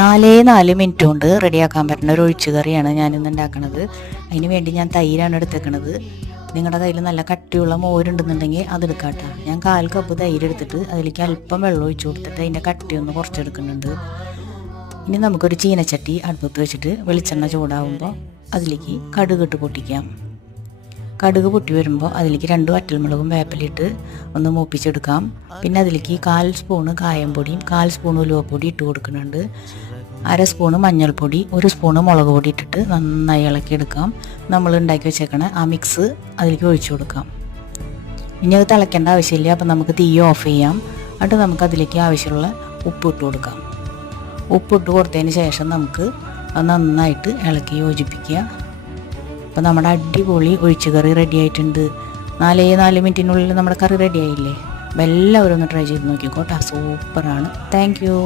4 minute കൊണ്ട് റെഡിയാക്കാൻ പറ്റുന്ന ഒരു ഒഴിച്ചു കറിയാണ് ഞാനിന്ന് ഉണ്ടാക്കുന്നത്. അതിന് വേണ്ടി ഞാൻ തൈരാണ് എടുത്തേക്കണത്. നിങ്ങളുടെ കയ്യിൽ നല്ല കട്ടിയുള്ള മോരുണ്ടെന്നുണ്ടെങ്കിൽ അതെടുക്കാം കേട്ടോ. ഞാൻ 1/4 കപ്പ് തൈര് എടുത്തിട്ട് അതിലേക്ക് അല്പം വെള്ളം ഒഴിച്ചു കൊടുത്തിട്ട് അതിൻ്റെ കട്ടിയൊന്ന് കുറച്ചെടുക്കുന്നുണ്ട്. ഇനി നമുക്കൊരു ചീനച്ചട്ടി അടുപ്പത്ത് വെച്ചിട്ട് വെളിച്ചെണ്ണ ചൂടാവുമ്പോൾ അതിലേക്ക് കടുകിട്ട് പൊട്ടിക്കാം. കടുക് പൊട്ടി വരുമ്പോൾ അതിലേക്ക് 2 വറ്റൽമുളകും വേപ്പിലിട്ട് ഒന്ന് മൂപ്പിച്ചെടുക്കാം. പിന്നെ അതിലേക്ക് 1/4 സ്പൂണ് കായംപൊടിയും 1/4 സ്പൂൺ ഉലുവപ്പൊടി ഇട്ട് കൊടുക്കുന്നുണ്ട്. 1/2 സ്പൂണ് മഞ്ഞൾപ്പൊടി, 1 സ്പൂണ് മുളക് പൊടി ഇട്ടിട്ട് നന്നായി ഇളക്കി എടുക്കാം. നമ്മൾ ഉണ്ടാക്കി വെച്ചേക്കണ ആ മിക്സ് അതിലേക്ക് ഒഴിച്ചു കൊടുക്കാം. ഇനി അത് തിളയ്ക്കേണ്ട ആവശ്യമില്ല. അപ്പം നമുക്ക് തീ ഓഫ് ചെയ്യാം. എന്നിട്ട് നമുക്ക് അതിലേക്ക് ആവശ്യമുള്ള ഉപ്പ് ഇട്ട് കൊടുക്കാം. ഉപ്പിട്ട് കൊടുത്തതിന് ശേഷം നമുക്ക് അത് നന്നായിട്ട് ഇളക്കി യോജിപ്പിക്കുക. അപ്പോൾ നമ്മുടെ അടിപൊളി ഒഴിച്ചു കറി റെഡി ആയിട്ടുണ്ട്. 4 മിനിറ്റിനുള്ളിൽ നമ്മുടെ കറി റെഡി ആയില്ലേ. അപ്പോൾ എല്ലാവരും ഒന്ന് ട്രൈ ചെയ്ത് നോക്കിക്കോട്ടെ. സൂപ്പറാണ്. Thank you.